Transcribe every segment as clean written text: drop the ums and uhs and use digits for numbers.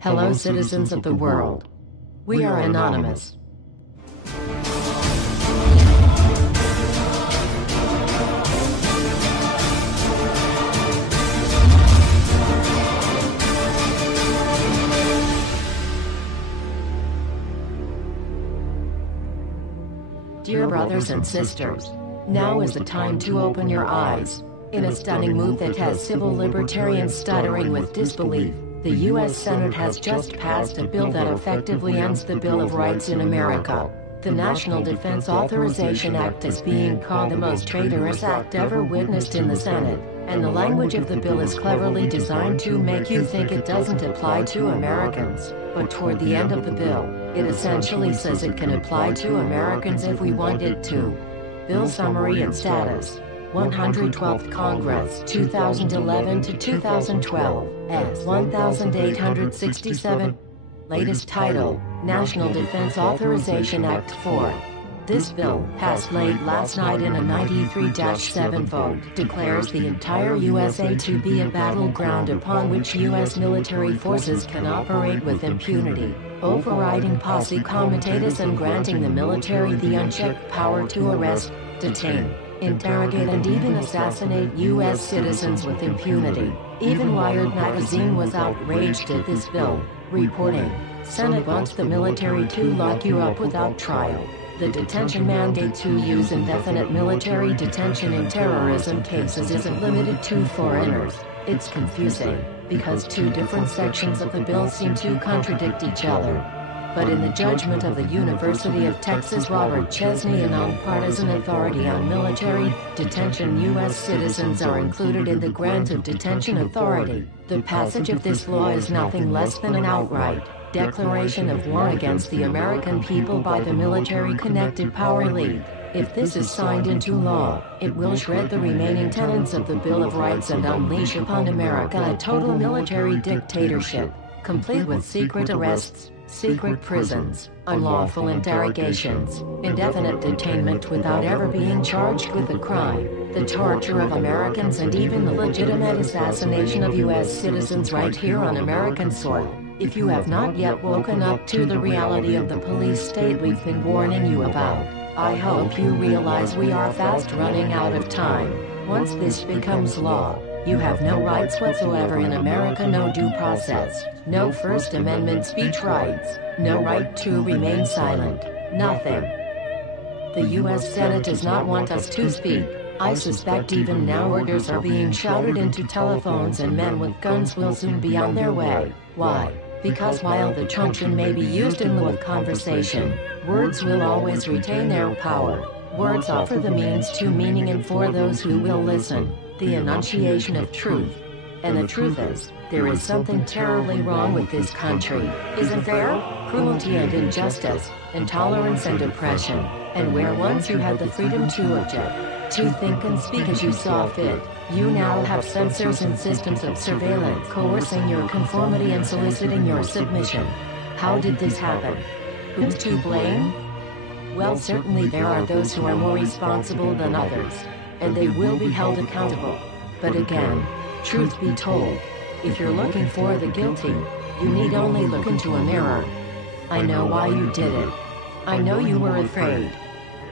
Hello, citizens of the world. We are anonymous. Dear brothers and sisters, now is the time to open your eyes. In a stunning move that has civil libertarians stuttering with disbelief, the U.S. Senate has just passed a bill that effectively ends the Bill of Rights in America. The National Defense Authorization Act is being called the most traitorous act ever witnessed in the Senate, and the language of the bill is cleverly designed to make you think it doesn't apply to Americans. But toward the end of the bill, it essentially says it can apply to Americans if we want it to. Bill summary and status. 112th Congress, 2011 to 2012, S. 1867. Latest title, National Defense Authorization Act 4. This bill, passed late last night in a 93-7 vote, declares the entire USA to be a battleground upon which U.S. military forces can operate with impunity, overriding Posse Comitatus and granting the military the unchecked power to arrest, detain, interrogate and even assassinate U.S. citizens with impunity. Even Wired magazine was outraged at this bill, reporting, "Senate wants the military to lock you up without trial." The detention mandate to use indefinite military detention in terrorism cases isn't limited to foreigners. It's confusing, because two different sections of the bill seem to contradict each other. But in the judgment of the University of Texas Robert Chesney, a nonpartisan authority on military detention, U.S. citizens are included in the grant of detention authority. The passage of this law is nothing less than an outright declaration of war against the American people by the military-connected power elite. If this is signed into law, it will shred the remaining tenets of the Bill of Rights and unleash upon America a total military dictatorship, complete with secret arrests, secret prisons, unlawful interrogations, indefinite detainment without ever being charged with a crime, the torture of Americans and even the legitimate assassination of U.S. citizens right here on American soil. If you have not yet woken up to the reality of the police state we've been warning you about, I hope you realize we are fast running out of time. Once this becomes law, you have no rights whatsoever in America, no due process, no First Amendment speech rights, no right to remain silent, nothing. The U.S. Senate does not want us to speak. I suspect even now orders are being shouted into telephones and men with guns will soon be on their way. Why? Because while the truncheon may be used in lieu of conversation, words will always retain their power. Words offer the means to meaning, and for those who will listen, the enunciation of truth. And the truth is, there is something terribly wrong with this country, isn't there? Cruelty and injustice, intolerance and oppression, and where once you had the freedom to object, to think and speak as you saw fit, you now have censors and systems of surveillance coercing your conformity and soliciting your submission. How did this happen? Who's to blame? Well, certainly there are those who are more responsible than others, and they will be held accountable. But again, truth be told, if you're looking for the guilty, you need only look into a mirror. I know why you did it. I know you were afraid.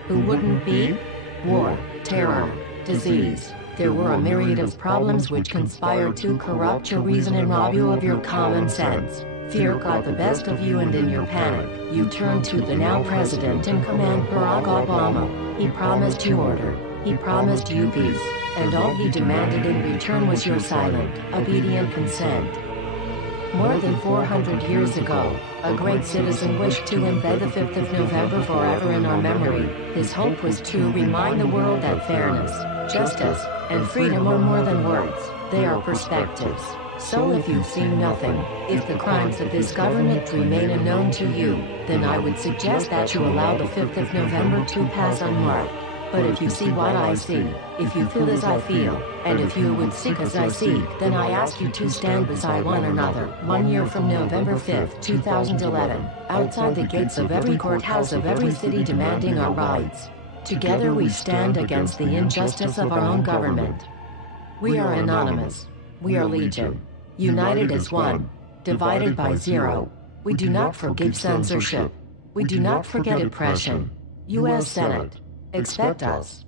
Who wouldn't be? War, terror, disease. There were a myriad of problems which conspired to corrupt your reason and rob you of your common sense. Fear got the best of you, and in your panic, you turned to the now president in command, Barack Obama. He promised you order. He promised you peace. And all he demanded in return was your silent, obedient consent. More than 400 years ago, a great citizen wished to embed the 5th of November forever in our memory. His hope was to remind the world that fairness, justice, and freedom are more than words, they are perspectives. So if you've seen nothing, if the crimes of this government remain unknown to you, then I would suggest that you allow the 5th of November to pass unmarked. But if you see what I see, if you feel as I feel, and if you would seek as I seek, then I ask you to stand beside one another, 1 year from November 5th, 2011, outside the gates of every courthouse of every city demanding our rights. Together we stand against the injustice of our own government. We are anonymous. We are legion. United as one. divided by 0. We do not forgive censorship. We do not forget oppression. U.S. Senate. Expect us.